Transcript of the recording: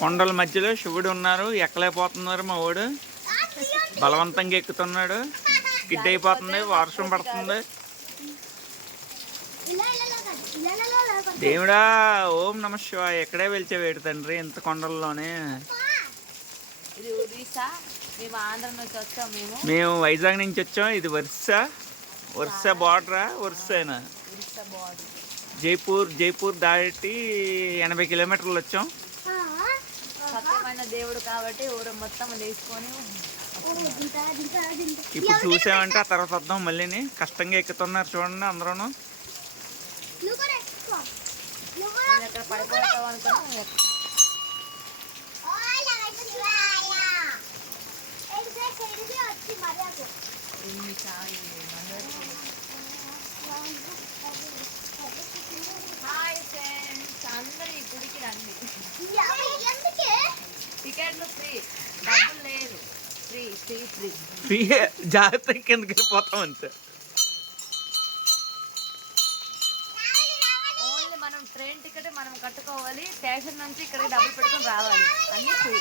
కొండల మధ్యలో శివుడు ఉన్నారు. ఎక్కలేకపోతున్నారు మా వాడు. బలవంతంగా ఎక్కుతున్నాడు. స్కిడ్ అయిపోతుంది. వర్షం పడుతుంది. దేవుడా ఓం నమ శివాయ. ఎక్కడే వెళ్చేవేడు తండ్రి ఇంత కొండల్లోనే. మేము వైజాగ్ నుంచి వచ్చాం. ఇది ఒరిస్సా బార్డరా? ఒరిస్సానా? జైపూర్ దాటి 80 కిలోమీటర్లు వచ్చాం. దేవుడు కాబట్టి ఊరు మొత్తం తీసుకొని ఇప్పుడు చూసామంటే ఆ తర్వాత వద్దాం మళ్ళీని. కష్టంగా ఎక్కుతున్నారు చూడండి అందరూ. పడిపోతాం అనుకున్నా. హాయ్ ఫ్రెండ్స్, అందరూ ఈ గుడికి రండి. టికెట్లు ఫ్రీ, డబ్బులు లేదు. ఫ్రీ జాగ్రత్త కిందకి వెళ్ళిపోతాం అంతే. ఓన్లీ మనం ట్రైన్ టికెట్ మనం కట్టుకోవాలి. స్టేషన్ నుంచి ఇక్కడికి డబ్బులు పెట్టుకొని రావాలి. అన్నీ ఫ్రీ.